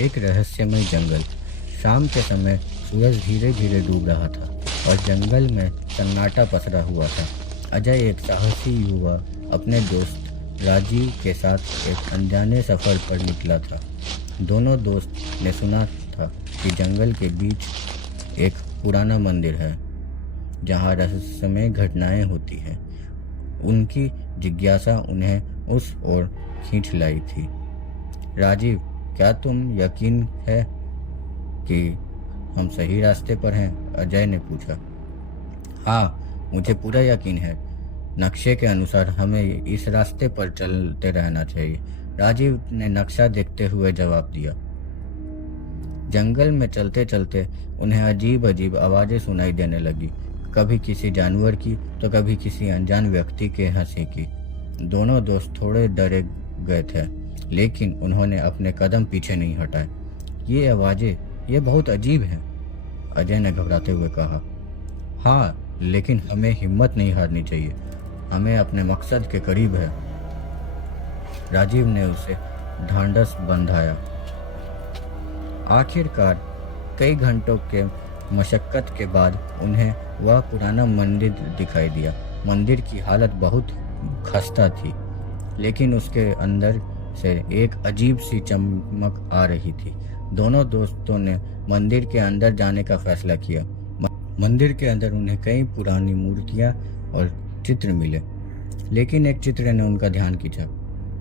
एक रहस्यमय जंगल। शाम के समय सूरज धीरे धीरे डूब रहा था और जंगल में सन्नाटा पसरा हुआ था। अजय एक साहसी युवा अपने दोस्त राजीव के साथ एक अनजाने सफर पर निकला था। दोनों दोस्त ने सुना था कि जंगल के बीच एक पुराना मंदिर है जहाँ रहस्यमय घटनाएं होती हैं। उनकी जिज्ञासा उन्हें उस ओर खींच लाई थी। राजीव, क्या तुम यकीन है कि हम सही रास्ते पर हैं? अजय ने पूछा। हाँ, मुझे पूरा यकीन है। नक्शे के अनुसार हमें इस रास्ते पर चलते रहना चाहिए, राजीव ने नक्शा देखते हुए जवाब दिया। जंगल में चलते चलते उन्हें अजीब अजीब आवाज़ें सुनाई देने लगी, कभी किसी जानवर की तो कभी किसी अनजान व्यक्ति के हंसी की। दोनों दोस्त थोड़े डरे गए थे, लेकिन उन्होंने अपने कदम पीछे नहीं हटाए। ये आवाज़ें, ये बहुत अजीब हैं, अजय ने घबराते हुए कहा। हाँ, लेकिन हमें हिम्मत नहीं हारनी चाहिए। हमें अपने मकसद के करीब है, राजीव ने उसे ढांढस बंधाया। आखिरकार कई घंटों के मशक्कत के बाद उन्हें वह पुराना मंदिर दिखाई दिया। मंदिर की हालत बहुत खस्ता थी, लेकिन उसके अंदर से एक अजीब सी चमक आ रही थी। दोनों दोस्तों ने मंदिर के अंदर जाने का फैसला किया। मंदिर के अंदर उन्हें कई पुरानी मूर्तियां और चित्र मिले, लेकिन एक चित्र ने उनका ध्यान खींचा।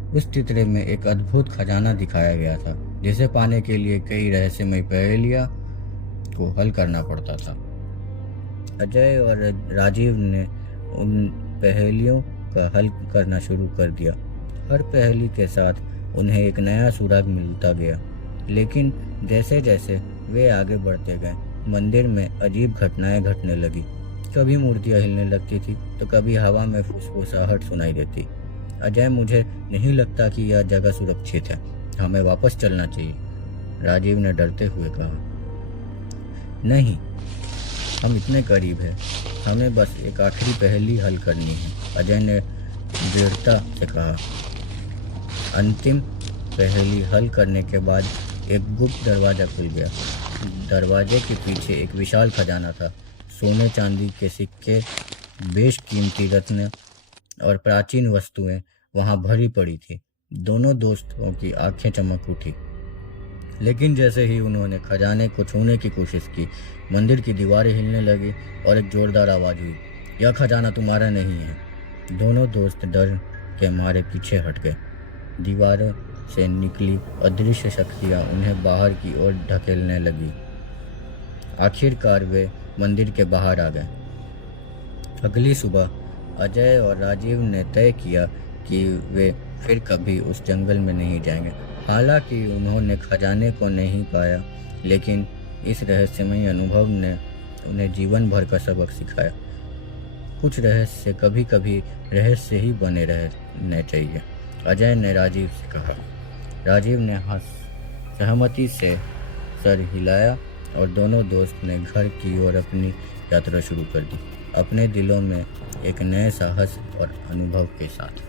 उस चित्र में एक अद्भुत खजाना दिखाया गया था, जिसे पाने के लिए कई रहस्यमय पहेलियां को हल करना पड़ता था। अजय और राजीव ने उन पहेलियों का हल करना शुरू कर दिया। हर पहेली के साथ उन्हें एक नया सुराग मिलता गया, लेकिन जैसे जैसे वे आगे बढ़ते गए, मंदिर में अजीब घटनाएं घटने लगी। कभी मूर्तियां हिलने लगती थी तो कभी हवा में फुसफुसाहट सुनाई देती। अजय, मुझे नहीं लगता कि यह जगह सुरक्षित है, हमें वापस चलना चाहिए, राजीव ने डरते हुए कहा। नहीं, हम इतने करीब हैं, हमें बस एक आखिरी पहेली हल करनी है, अजय ने दृढ़ता से कहा। अंतिम पहेली हल करने के बाद एक गुप्त दरवाज़ा खुल गया। दरवाजे के पीछे एक विशाल खजाना था। सोने चांदी के सिक्के, बेशकीमती रत्न और प्राचीन वस्तुएं वहां भरी पड़ी थी। दोनों दोस्तों की आंखें चमक उठी, लेकिन जैसे ही उन्होंने खजाने को छूने की कोशिश की, मंदिर की दीवारें हिलने लगी और एक जोरदार आवाज़ हुई, यह खजाना तुम्हारा नहीं है। दोनों दोस्त डर के मारे पीछे हट गए। दीवारों से निकली अदृश्य शक्तियाँ उन्हें बाहर की ओर ढकेलने लगी। आखिरकार वे मंदिर के बाहर आ गए। अगली सुबह अजय और राजीव ने तय किया कि वे फिर कभी उस जंगल में नहीं जाएंगे। हालांकि उन्होंने खजाने को नहीं पाया, लेकिन इस रहस्यमय अनुभव ने उन्हें जीवन भर का सबक सिखाया। कुछ रहस्य कभी कभी रहस्य ही बने रहने चाहिए, अजय ने राजीव से कहा। राजीव ने सहमति से सर हिलाया और दोनों दोस्त ने घर की ओर अपनी यात्रा शुरू कर दी, अपने दिलों में एक नए साहस और अनुभव के साथ।